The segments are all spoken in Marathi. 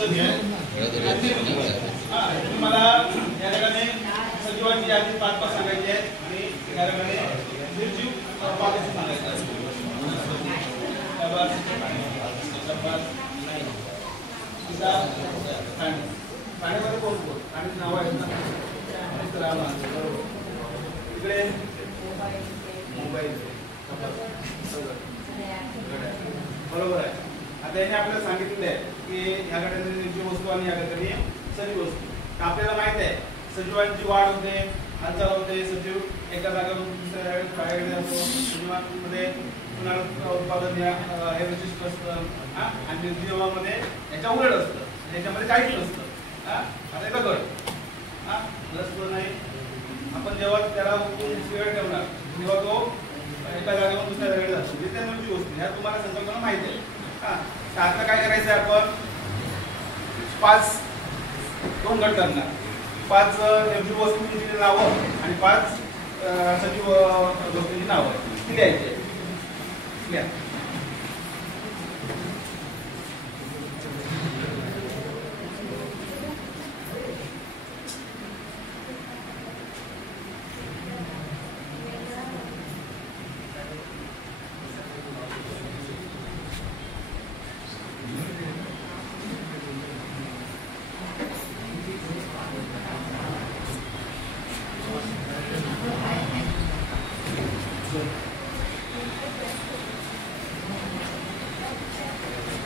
लक्षात घ्या मला या ठिकाणी सजीवांची यादी 5 सांगायची आहे आणि या ठिकाणी निर्जीव 5 सांगायचे आहे. ठाण्यामध्ये कोण कोण ठाण्याची नाव आहेत ना इकडे मोबाईल बरोबर आहे. आता याने आपल्याला सांगितलेलं आहे की ह्या घटनेची निर्जीव वस्तू आणि या घटनेची सजीव वस्तू. आपल्याला माहित आहे सजीवांची वाढ होते, हालचाल होते, सजीव एका जागेवरून दुसऱ्या जागेत बाहेर जातो, सजीवांमध्ये उत्पादन हे विशिष्ट असतं आणि निर्जीवामध्ये याच्या उलट असतं, याच्यामध्ये काहीच नसतं. आता दगड नसतं नाही, आपण जेव्हा त्याला वेळ ठेवणार तेव्हा तो एका जागेवरून दुसऱ्या जागेवर जातो, म्हणजे त्या निर्जीव वस्तू. ह्या तुम्हाला संकल्पना माहिती आहे. आता काय करायचं आहे, आपण 5 2 गट करणार. 5 निर्जीव वस्तूंची नावं आणि 5 सजीव वस्तूंची नावं ती लिहायची. लिहा.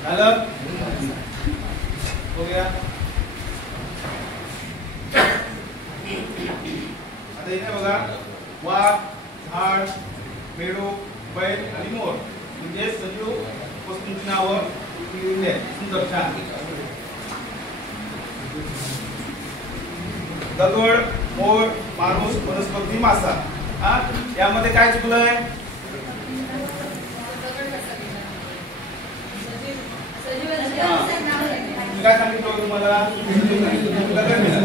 झालं हो गया. आता इथे बघा वाघ, झाड, बेडूक, बैल आणि मोर म्हणजे सजीव वस्तूंची नावं लिहिली आहेत. सुंदर छान. दगड, मोर, माणूस, वनस्पती, मासा. यामध्ये काय चुकलंय? काय सांगितलं तुम्हाला? दगड दिला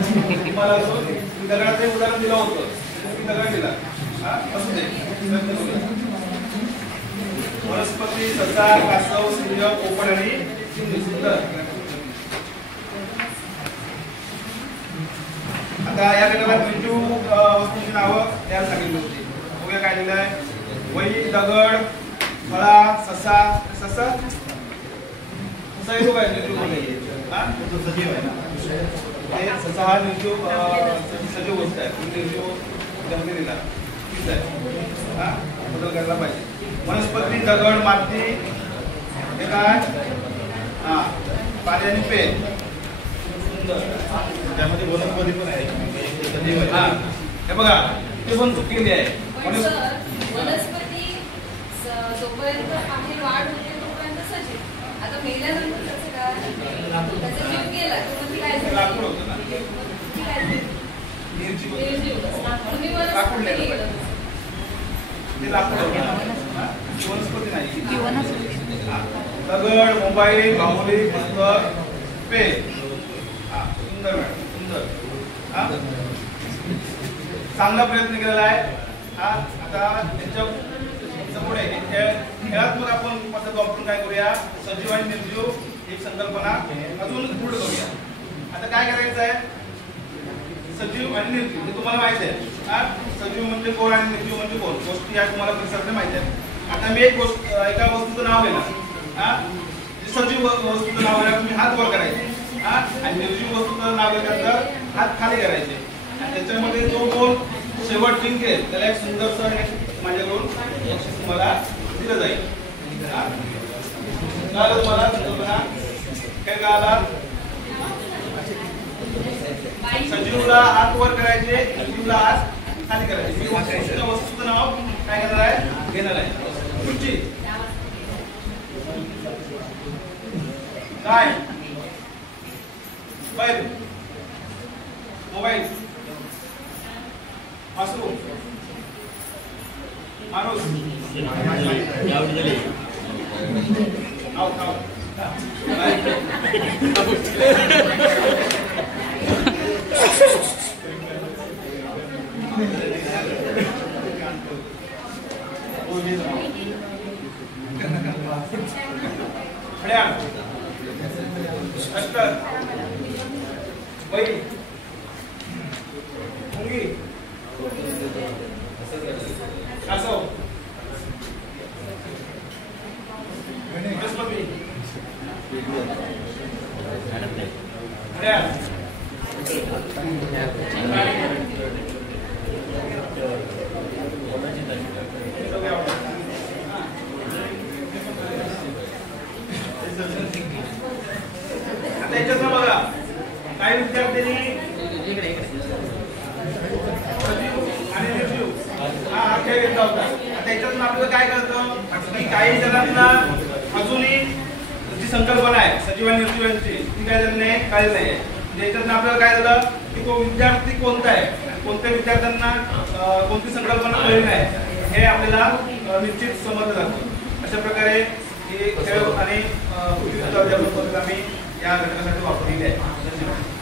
तुम्हाला. दगडाचं उदाहरण दिलं होतं, दगड दिला. असू दे. वनस्पती, ससा, कासव, सूर्य, पोपट आणि चिमणी. सुंदर. आता या गटाला निर्जीव वस्तूंची नावं द्यायला सांगितली होती. बघूया काय दिलंय. वही, दगड, फळा, ससा. ससा सजीव आहे, निर्जीव नाही. सजीव आहे ना. ससा हा निर्जीव सजीव वस्तू आहे. निर्जीव जमिनीला ठीक आहे. बदल करायला पाहिजे. वनस्पती, दगड, माती, हे काय पाणी आणि पेन. सुंदर. त्यामध्ये वनस्पती पण आहे. सजीव आहे. हे बघा ते पण चुकलेली आहे. वनस्पती जोपर्यंत आपली वाढ होते तोपर्यंत सजीव. आता मेल्यानंतर त्याचं काय? त्याचा जीव गेला तर ती काय? लाकूड होतं ना. निर्जीव. तुम्ही वनस्पती गेलं ते लाकूड होतं. वनस्पती नाही. दगड, मोबाईल, बाहुली, पुस्तक, पेन. सुंदर मॅडम, सुंदर. चांगला प्रयत्न केलेला आहे. आता त्यांच्या पुढे खेळात्मक आपण पद्धत वापरून काय करूया, सजीव आणि निर्जीव एक संकल्पना अजून दृढ करूया. आता काय करायचं आहे, सजीव आणि निर्जीव हे तुम्हाला माहिती आहे. सजीव म्हणजे कोण आणि निर्जीव म्हणजे कोण, गोष्टी या तुम्हाला परिसरात माहिती आहे. आता मी एक गोष्ट एका वस्तूचं नाव घेणार. सजीव वस्तूचं नाव घेणार, तुम्ही हात वर करायचे आणि निर्जीव वस्तूचं नाव घेतल्यानंतर हात खाली करायचे आणि त्याच्यामध्ये जो कोण शेवट जिंकेल त्याला एक सुंदरसं माझ्याकडून तुम्हाला दिलं जाईल. तुम्हाला काय कळालं? सजीवला हात वर करायचे, निर्जीवला हात खाली करायचे. वस्तूचं नाव काय करणार आहे, घेणार आहे. खुर्ची काय, बैल, मोबाईल, वासरू, माणूस, खड्या, अष्टर, वही मुंगी कासव वनस्पती घड्याळ आता याच्यात बघा काही विद्यार्थ्यांनी आणि निर्जीव हा खेळ घेतला होता. आता याच्यातून आपल्याला काय कळतं की काही जणांना अजूनही जी संकल्पना आहे सजीव आणि निर्जीवांची ती काय झाली नाही कळली नाही. म्हणजे याच्यातून आपल्याला काय झालं की तो विद्यार्थी कोणता आहे आणि कोणत्या विद्यार्थ्यांना कोणती संकल्पना कळली नाही हे आपल्याला निश्चित समजलं जातं. अशा प्रकारे हे खेळ आणि कृती अध्यापन पद्धत आम्ही या घटकासाठी वापरलेली आहे. धन्यवाद.